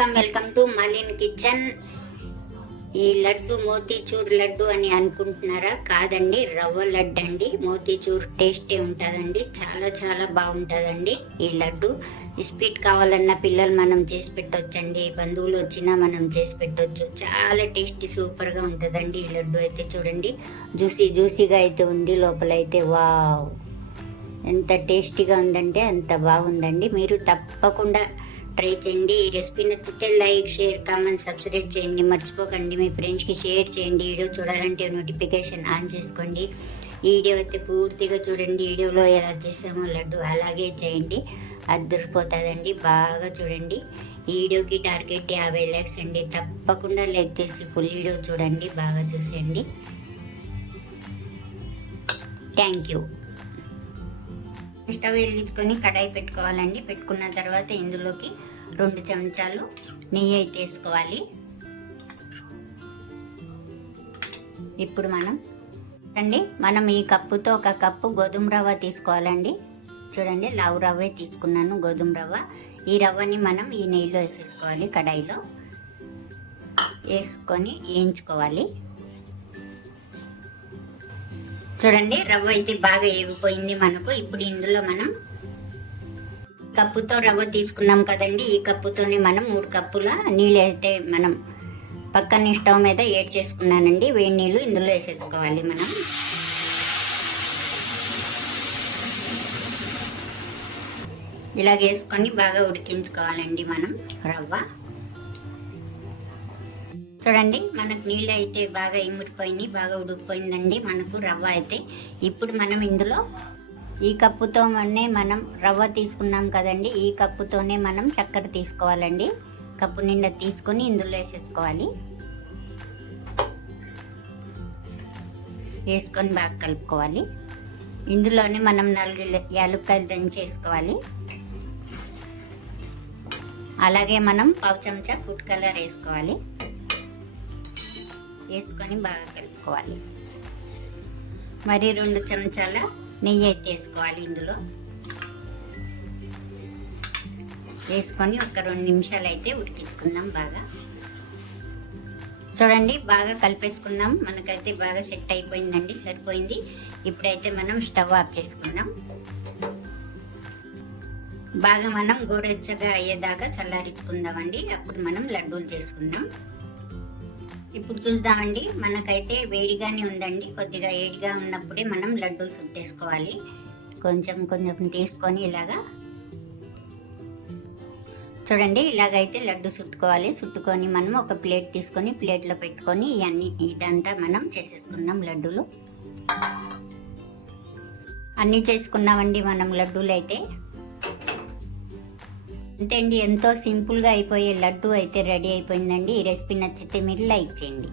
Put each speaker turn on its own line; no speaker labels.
Welcome welcome to Malin kitchen. ఈ లడ్డు మోతీచూర్ లడ్డు అని అనుకుంటున్నారా? కాదండి రవ్వ లడ్డు అండి మోతీచూర్ టేస్టే ఉంటుందండి. చాలా చాలా బాగుంటుందండి ఈ లడ్డు. స్వీట్ కావాలన్న పిల్లలు మనం చేసి పెట్టొచ్చండి. బంధువులు వచ్చినా మనం చేసి పెట్టొచ్చు. చాలా టేస్టీ సూపర్గా ఉంటుందండి ఈ లడ్డు అయితే చూడండి. జ్యూసీ జ్యూసీగా అయితే ఉంది లోపల అయితే వావ్! ఎంత టేస్టీగా ఉందంటే అంత బాగుందండి. మీరు తప్పకుండా ట్రై చేయండి. ఈ రెసిపీ నచ్చితే లైక్ షేర్ కామెంట్ సబ్స్క్రైబ్ చేయండి. మర్చిపోకండి. మీ ఫ్రెండ్స్కి షేర్ చేయండి. వీడియో చూడాలంటే నోటిఫికేషన్ ఆన్ చేసుకోండి. ఈ వీడియో అయితే పూర్తిగా చూడండి. వీడియోలో ఎలా చేసామో లడ్డు అలాగే చేయండి. అద్దరిపోతుందండి. బాగా చూడండి. ఈ వీడియోకి టార్గెట్ యాభై ల్యాక్స్ అండి. తప్పకుండా లైక్ చేసి ఫుల్ వీడియో చూడండి. బాగా చూసేయండి. థ్యాంక్ యూ స్టవ్ వెలిగించుకొని కడాయి పెట్టుకోవాలండి. పెట్టుకున్న తర్వాత ఇందులోకి రెండు చెంచాలు నెయ్యి అయితే వేసుకోవాలి. ఇప్పుడు మనం అండి మనం ఈ కప్పుతో ఒక కప్పు గోధుమ రవ్వ తీసుకోవాలండి. చూడండి లావు రవ్వే తీసుకున్నాను గోధుమ రవ్వ. ఈ రవ్వని మనం ఈ నెయ్యిలో వేసేసుకోవాలి కడాయిలో. వేసుకొని వేయించుకోవాలి. చూడండి రవ్వ అయితే బాగా ఎగిపోయింది మనకు. ఇప్పుడు ఇందులో మనం కప్పుతో రవ్వ తీసుకున్నాం కదండి. ఈ కప్పుతోనే మనం మూడు కప్పుల నీళ్ళు అయితే మనం పక్కన స్టవ్ మీద ఏడ్ చేసుకున్నానండి. వేడి నీళ్ళు ఇందులో వేసేసుకోవాలి మనం. ఇలా వేసుకొని బాగా ఉడికించుకోవాలండి మనం రవ్వ. చూడండి మనకు నీళ్ళు అయితే బాగా ఇమిడిపోయింది బాగా ఉడికిపోయిందండి మనకు రవ్వ అయితే. ఇప్పుడు మనం ఇందులో ఈ కప్పుతోనే మనం రవ్వ తీసుకున్నాం కదండి ఈ కప్పుతోనే మనం చక్కెర తీసుకోవాలండి. కప్పు నిండా తీసుకొని ఇందులో వేసేసుకోవాలి. వేసుకొని బాగా కలుపుకోవాలి. ఇందులోనే మనం నలుగు యాలుక్కాయలు దంచేసుకోవాలి. అలాగే మనం పావు చెంచా ఫుడ్ కలర్ వేసుకోవాలి. వేసుకొని బాగా కలుపుకోవాలి. మరి రెండు చెంచాల నెయ్యి అయితే వేసుకోవాలి ఇందులో. వేసుకొని ఒక రెండు నిమిషాలు అయితే ఉడికించుకుందాం బాగా. చూడండి బాగా కలిపేసుకుందాం. మనకైతే బాగా సెట్ అయిపోయిందండి సరిపోయింది. ఇప్పుడైతే మనం స్టవ్ ఆఫ్ చేసుకుందాం. బాగా మనం గోరెచ్చగా అయ్యేదాకా చల్లారించుకుందామండి. అప్పుడు మనం లడ్డూలు చేసుకుందాం. ఇప్పుడు చూద్దామండి. మనకైతే వేడిగానే ఉందండి. కొద్దిగా వేడిగా ఉన్నప్పుడే మనం లడ్డూలు చుట్టేసుకోవాలి. కొంచెం కొంచెం తీసుకొని ఇలాగా చూడండి ఇలాగైతే లడ్డు చుట్టుకోవాలి. చుట్టుకొని మనం ఒక ప్లేట్ తీసుకొని ప్లేట్లో పెట్టుకొని ఇవన్నీ ఇదంతా మనం చేసేసుకుందాం లడ్డూలు. అన్నీ చేసుకున్నామండి మనం లడ్డూలు అయితే అంతే అండి. ఎంతో సింపుల్గా అయిపోయే లడ్డు అయితే రెడీ అయిపోయిందండి. ఈ రెసిపీ నచ్చితే మీరు లైక్ చేయండి.